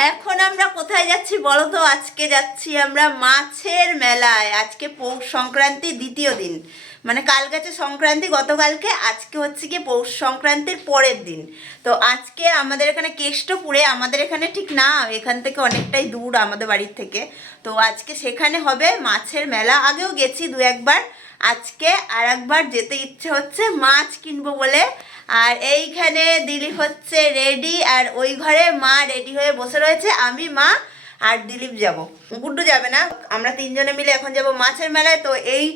এখন আমরা কোথায় যাচ্ছি বলো তো? আজকে যাচ্ছি আমরা মাছের মেলায়। আজকে পৌষ সংক্রান্তি দ্বিতীয় দিন। মানে কাল গেছে সংক্রান্তি, গতকালকে, আজকে হচ্ছে গিয়ে পৌষ সংক্রান্তির পরের দিন। তো আজকে আমাদের এখানে কেষ্টপুরে, আমাদের এখানে ঠিক না, এখান থেকে অনেকটাই দূর আমাদের বাড়ির থেকে। তো আজকে সেখানে হবে মাছের মেলা। আগেও গেছি দু একবার, আজকে আর একবার যেতে ইচ্ছে হচ্ছে মাছ কিনবো বলে। আর এইখানে দিলীপ হচ্ছে রেডি, আর ওই ঘরে মা রেডি হয়ে বসে রয়েছে। আমি, মা আর দিলীপ যাব। গুড্ডু যাবে না। আমরা তিনজনে মিলে এখন যাব মাছের মেলায়। তো এই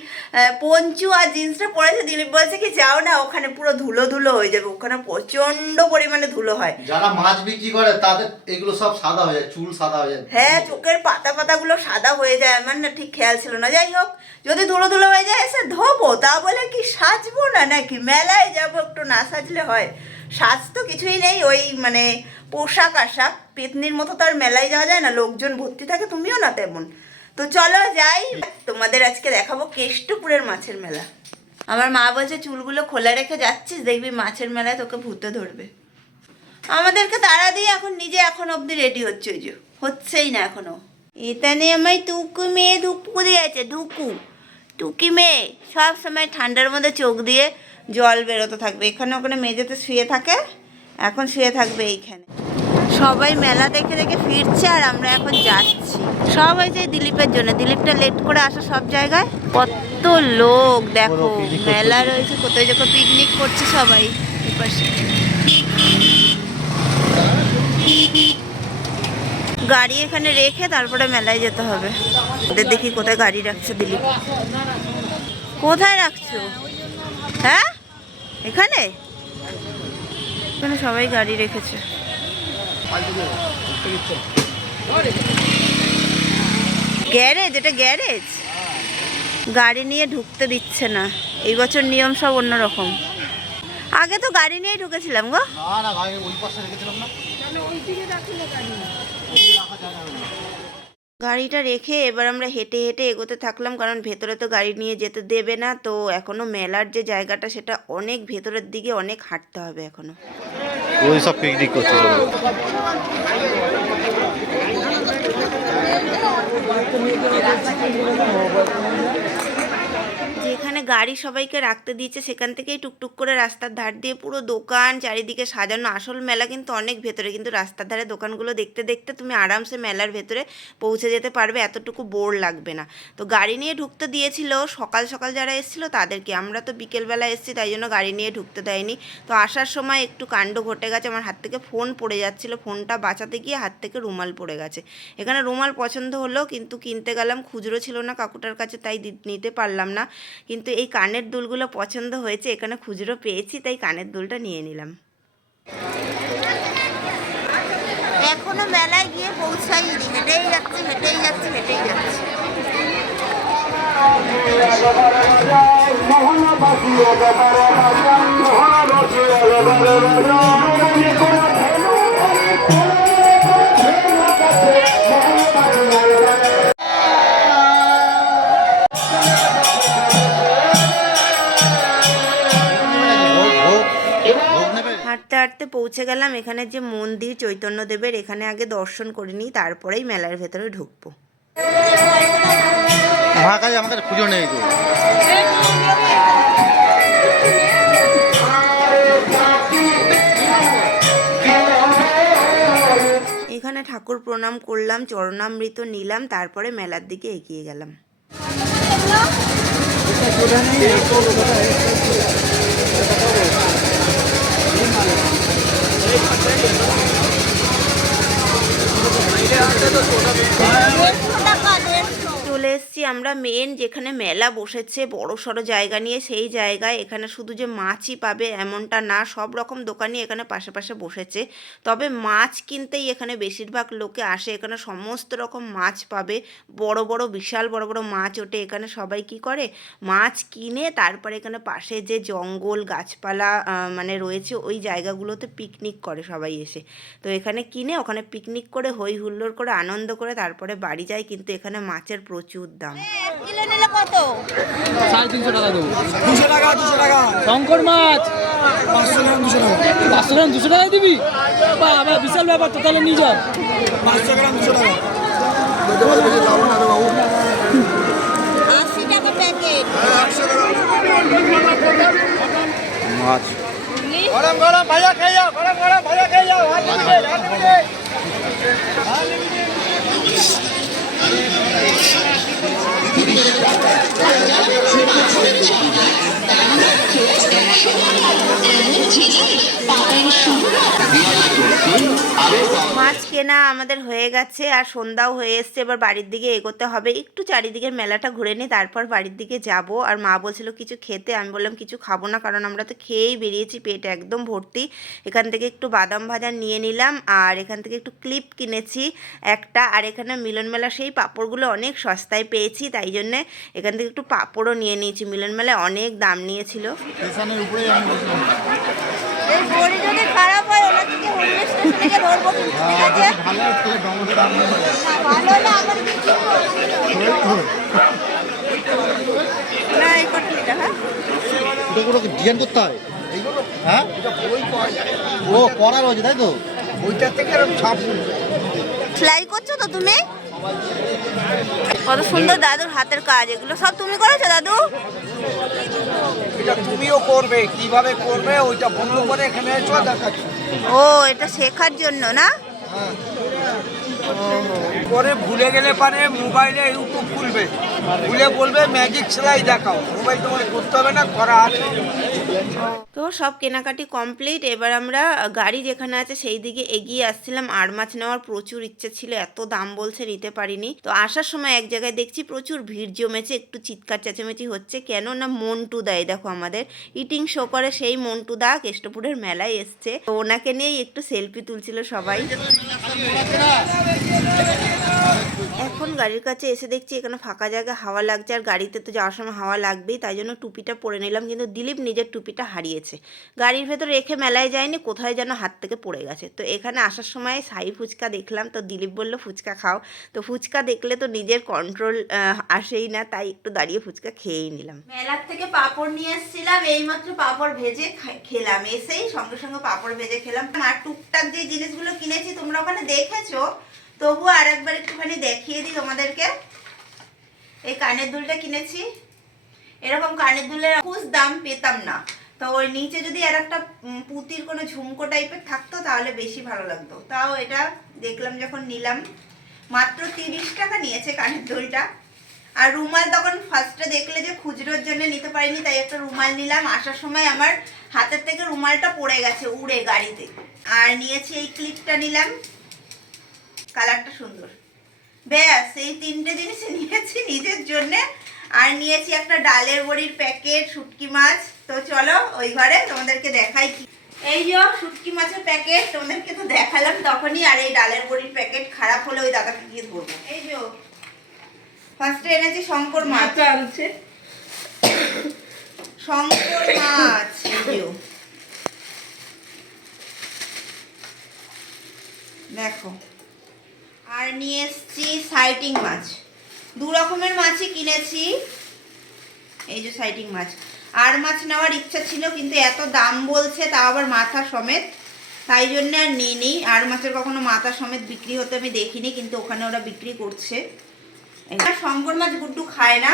পঞ্চু আর জিন্সটা পরেছে। দিলীপ বলছে কি যাও না ওখানে পুরো ধুলো ধুলো হয়ে যাবে। ওখানে প্রচণ্ড পরিমাণে ধুলো হয়। যারা মাছ বিক্রি করে তাদের এগুলো সব সাদা হয়ে যায় চুল সাদা হয়ে যায়। হ্যাঁ চোখের পাতা পাতাগুলো সাদা হয়ে যায়। আমার না ঠিক খেয়াল ছিল না। যাই হোক যদি ধুলো ধুলো হয়ে যায় এসে ধোবো। তা বলে কি সাজবো না নাকি? মেলায় যাব একটু না সাজলে হয়। সাজ তো কিছুই নেই, ওই মানে পোশাক আশাক, পেতনির মতো তো আর মেলায় যাওয়া যায় না, লোকজন ভর্তি থাকে, তুমিও না তেমন। তো চলো যাই, তোমাদের আজকে দেখাবো কেষ্টপুরের মাছের মেলা। আমার মা বলছে, চুলগুলো খোলা রেখে যাচ্ছিস, দেখবি মাছের মেলায় তোকে ভূতে ধরবে। আমাদেরকে তাড়া দিয়ে এখন নিজে এখন অবধি রেডি হচ্ছে ওই যে, হচ্ছেই না এখনও। এখানে আমায় টুকু মেয়ে ধুকু দিয়েছে ধুকু টুকি মেয়ে, সব সময় ঠান্ডার মধ্যে চোখ দিয়ে জল বেরোতে থাকবে। এখানে ওখানে মেঝেতে শুয়ে থাকে এখন শুয়ে থাকবে এইখানে। সবাই মেলা দেখে দেখে ফিরছে আর আমরা এখন যাচ্ছি। সব হয়েছে এই দিলীপের জন্য। দিলীপটা লেট করে আসা সব জায়গায়। কত লোক দেখো। মেলা রয়েছে কোথায় যখন পিকনিক করছে সবাই। এপাশে। গাড়ি এখানে রেখে তারপরে মেলায় যেতে হবে। ওদের দেখি কোথায় গাড়ি রাখছে দিলীপ। কোথায় রাখছো? হ্যাঁ? এখানে? এখানে সবাই গাড়ি রেখেছে। গ্যারেজ এটা গ্যারেজ? গাড়ি নিয়ে ঢুকতে দিচ্ছে না। এই বছর নিয়ম সব অন্যরকম। আগে তো গাড়ি নিয়েই ঢুকেছিলাম গো। না না ওই পাশে রেখেছিলাম না। গাড়িটা রেখে এবার আমরা হেঁটে হেঁটে এগোতে থাকলাম, কারণ ভেতরে তো গাড়ি নিয়ে যেতে দেবে না। তো এখনও মেলার যে জায়গাটা, সেটা অনেক ভেতরের দিকে অনেক হাঁটতে হবে এখনও। ওই সব পিকনিক গাড়ি সবাইকে রাখতে দিয়েছে, সেখান থেকেই টুকটুক করে রাস্তার ধার দিয়ে পুরো দোকান, চারিদিকে সাজানো। আসল মেলা কিন্তু অনেক ভেতরে, কিন্তু রাস্তার ধারে দোকানগুলো দেখতে দেখতে তুমি আরামসে মেলার ভেতরে পৌঁছে যেতে পারবে, এতটুকু বোর লাগবে না। তো গাড়ি নিয়ে ঢুকতে দিয়েছিল, সকাল সকাল যারা এসেছিল তাদেরকে। আমরা তো বিকেলবেলা এসেছি, তাই জন্য গাড়ি নিয়ে ঢুকতে দেয়নি। তো আসার সময় একটু কাণ্ড ঘটে গেছে, আমার হাত থেকে ফোন পড়ে যাচ্ছিল, ফোনটা বাঁচাতে গিয়ে হাত থেকে রুমাল পড়ে গেছে। এখানে রুমাল পছন্দ হলো, কিন্তু কিনতে গেলাম, খুচরো ছিল না কাকুটার কাছে, তাই নিতে পারলাম না। কিন্তু এই কানের দুলগুলো পছন্দ হয়েছে এখানে খুচরো পেয়েছি তাই কানের দুলটা নিয়ে নিলাম এখনও মেলায় গিয়ে পৌঁছাইনি হেঁটেই যাচ্ছে হেঁটেই যাচ্ছে হেঁটেই যাচ্ছি যাচ্ছে ভোগ হাঁটতে পৌঁছে গেলাম। এখানে যে মন্দির চৈতন্যদেবের এখানে আগে দর্শন করে নিই তারপরেই মেলার ভেতরে ঢুকবো। আমাদের পুজো নেই এখানে ঠাকুর প্রণাম করলাম চরণামৃত নিলাম তারপরে মেলার দিকে এগিয়ে গেলাম। તો চলে এসেছি আমরা মেন যেখানে মেলা বসেছে, বড় সড়ো জায়গা নিয়ে সেই জায়গায়। এখানে শুধু যে মাছই পাবে এমনটা না, সব রকম দোকানই এখানে পাশে পাশে বসেছে। তবে মাছ কিনতেই এখানে বেশিরভাগ লোকে আসে। এখানে সমস্ত রকম মাছ পাবে। বড় বড়, বিশাল বড় বড় মাছ ওঠে। এখানে সবাই কি করে? মাছ কিনে তারপরে এখানে পাশে যে জঙ্গল, গাছপালা মানে রয়েছে, ওই জায়গাগুলোতে পিকনিক করে সবাই এসে। তো এখানে কিনে ওখানে পিকনিক করে হই হুল্লোড় করে, আনন্দ করে তারপরে বাড়ি যায়। কিন্তু এখানে মাছের প্রচুর প্রচুর দাম। কিলো নিলে কত? সাড়ে তিনশো টাকা দেবো। দুশো টাকা দুশো টাকা। শঙ্কর মাছ? পাঁচশো গ্রাম দুশো টাকা। পাঁচশো গ্রাম দুশো টাকা দিবি? বাবা বিশাল ব্যাপার তো তাহলে নিয়ে যাও। পাঁচশো গ্রাম দুশো টাকা। মাছ। গরম গরম ভাজা খেয়ে যাও গরম গরম ভাজা খেয়ে যাও। হাত লিমিটেড, হাত লিমিটেড। Yeah, yeah, yeah. মাছ কেনা আমাদের হয়ে গেছে আর সন্ধ্যাও হয়ে এসছে এবার বাড়ির দিকে এগোতে হবে। একটু চারিদিকের মেলাটা ঘুরে নিই তারপর বাড়ির দিকে যাব। আর মা বলছিল কিছু খেতে আমি বললাম কিছু খাব না কারণ আমরা তো খেয়েই বেরিয়েছি পেট একদম ভর্তি। এখান থেকে একটু বাদাম ভাজা নিয়ে নিলাম আর এখান থেকে একটু ক্লিপ কিনেছি একটা। আর এখানে মিলন মেলা সেই পাঁপড়গুলো অনেক সস্তায় পেয়েছি তাই জন্যে এখান থেকে একটু পাঁপড়ও নিয়ে নিয়েছি। মিলন মেলায় অনেক দাম নিয়েছিল। খারাপ হয় ওনার থেকে ডিজাইন করতে হয় হ্যাঁ ও করা রয়েছে তাই তো ওইটার থেকে সেলাই করছ তো তুমি কত সুন্দর দাদুর হাতের কাজ এগুলো সব তুমি করেছ দাদু এটা তুমিও করবে, কীভাবে করবে, ওইটা বন্ধ করে এখানে এসো, দেখাচ্ছি। ও এটা শেখার জন্য না? পরে ভুলে গেলে পারে মোবাইলে ইউটিউব খুলবে। খুলে বলবে ম্যাজিক সেলাই দেখাও। মোবাইল তোমার করতে হবে না, করা আছে। তো সব কেনাকাটি কমপ্লিট এবার আমরা গাড়ি যেখানে আছে সেই দিকে এগিয়ে আসছিলাম। আর মাছ নেওয়ার প্রচুর ইচ্ছে ছিল, এত দাম বলছে নিতে পারিনি। তো আসার সময় এক জায়গায় দেখছি প্রচুর ভিড় জমেছে, একটু চিৎকার চেঁচামেচি হচ্ছে। কেন না মন্টু দেয় দেখো আমাদের ইটিং শো করে সেই মন্টু দা, কেষ্টপুরের মেলায় এসছে। তো ওনাকে নিয়েই একটু সেলফি তুলছিল সবাই। చేసిన এখন গাড়ির কাছে এসে দেখছি এখানে ফাঁকা জায়গায় হাওয়া লাগছে, আর গাড়িতে তো যাওয়ার সময় হাওয়া লাগবেই, তাই জন্য টুপিটা পরে নিলাম, কিন্তু দিলীপ নিজের টুপিটা হারিয়েছে। গাড়ির ভেতর রেখে মেলায় যায়নি, কোথায় যেন হাত থেকে পড়ে গেছে। তো এখানে আসার সময় সাই ফুচকা দেখলাম, তো দিলীপ বলল, ফুচকা খাও। তো ফুচকা দেখলে তো নিজের কন্ট্রোল আসেই না, তাই একটু দাঁড়িয়ে ফুচকা খেয়েই নিলাম। মেলার থেকে পাঁপড় নিয়ে এসেছিলাম, এইমাত্র পাঁপড় ভেজে খেলাম। এসেই সঙ্গে সঙ্গে পাঁপড় ভেজে খেলাম। আর টুকটাক যে জিনিসগুলো কিনেছি, তোমরা ওখানে দেখেছ তবুও আর একবার একটুখানি দেখিয়ে দিই তোমাদেরকে। এই কানের দুলটা কিনেছি। এরকম কানের দুলের খুশ দাম পেতাম না। তো ওই নিচে যদি আর একটা পুঁতির কোনো ঝুমকো টাইপের থাকতো তাহলে বেশি ভালো লাগতো। তাও এটা দেখলাম যখন নিলাম। মাত্র তিরিশ টাকা নিয়েছে কানের দুলটা। আর রুমাল তখন ফার্স্টে দেখলে যে খুচরোর জন্য নিতে পারিনি, তাই একটা রুমাল নিলাম। আসার সময় আমার হাতের থেকে রুমালটা পড়ে গেছে উড়ে গাড়িতে। আর নিয়েছি এই ক্লিপটা নিলাম। কালারটা সুন্দর। ব্যাস এই তিনটে জিনিস নিয়েছি নিজের জন্যে। আর নিয়েছি একটা ডালের বড়ির প্যাকেট শুটকি মাছ। তো চলো ওই ঘরে তোমাদেরকে দেখাই কি। এই যে শুটকি মাছের প্যাকেট তোমাদেরকে তো দেখালাম তখনই। আর এই ডালের বড়ির প্যাকেট খারাপ হলে ওই দাদাকে গিয়ে ধরবো। এই যে ফার্স্টে এনেছি শঙ্কর মাছ। আনছে। শঙ্কর মাছ এই দেখো। আর নিয়ে এসছি সাইটিং মাছ। দু রকমের মাছই কিনেছি। এই যে সাইটিং মাছ। আর মাছ নেওয়ার ইচ্ছা ছিল, কিন্তু এত দাম বলছে, তাও আবার মাথা সমেত। তাই জন্য আর নিইনি। আর মাছের কখনো মাথা সমেত বিক্রি হতে আমি দেখিনি, কিন্তু ওখানে ওরা বিক্রি করছে। আর শঙ্কর মাছ গুড্ডু খায় না,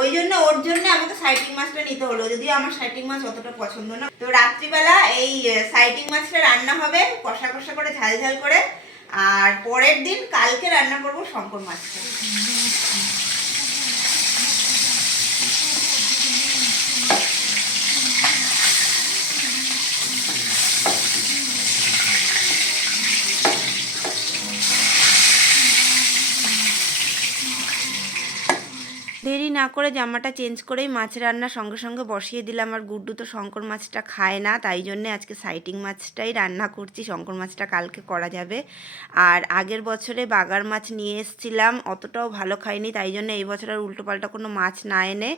ওই জন্য, ওর জন্য আমাকে সাইটিং মাছটা নিতে হলো। যদিও আমার সাইটিং মাছ অতটা পছন্দ না। তো রাত্রিবেলা এই সাইটিং মাছটা রান্না হবে, কষা কষা করে ঝাল ঝাল করে। আর পরের দিন কালকে রান্না করব শঙ্কর মাছটা দেরি না করে জামাটা চেঞ্জ করেই মাছ রান্না সঙ্গে সঙ্গে বসিয়ে দিলাম। আর গুড্ডু তো শঙ্কর মাছটা খায় না, তাই জন্যে আজকে সাইটিং মাছটাই রান্না করছি। শঙ্কর মাছটা কালকে করা যাবে। আর আগের বছরে বাগার মাছ নিয়ে এসেছিলাম, অতটাও ভালো খাইনি, তাই জন্য এই বছর আর উল্টোপাল্টা কোনো মাছ না এনে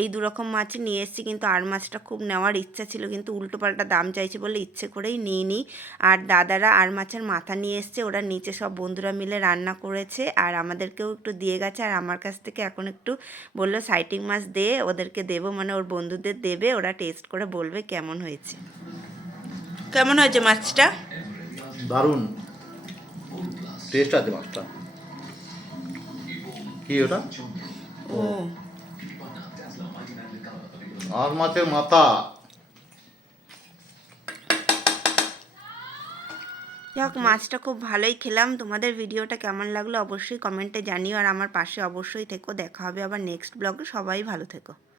এই দুরকম মাছ নিয়ে এসেছি। কিন্তু আর মাছটা খুব নেওয়ার ইচ্ছা ছিল, কিন্তু উল্টোপাল্টা দাম চাইছে বলে ইচ্ছে করেই নিইনি। আর দাদারা আর মাছের মাথা নিয়ে এসছে, ওরা নিচে সব বন্ধুরা মিলে রান্না করেছে। আর আমাদেরকেও একটু দিয়ে গেছে, আর আমার কাছ থেকে এখন একটু বলল সাইটিং মাছ দে ওদেরকে দেবো মানে ওর বন্ধুদের দেবে ওরা টেস্ট করে বলবে কেমন হয়েছে। কেমন হয়েছে মাছটা? দারুণ। টেস্ট আছে মাছটা। কি ওটা? ও। আর মাছের মাথা। যাক, মাছটা খুব ভালোই খেলাম। তোমাদের ভিডিওটা কেমন লাগল অবশ্যই কমেন্টে জানিও। আর আমার পাশে অবশ্যই থেকো। দেখা হবে আবার নেক্সট ব্লগে সবাই ভালো থেকো।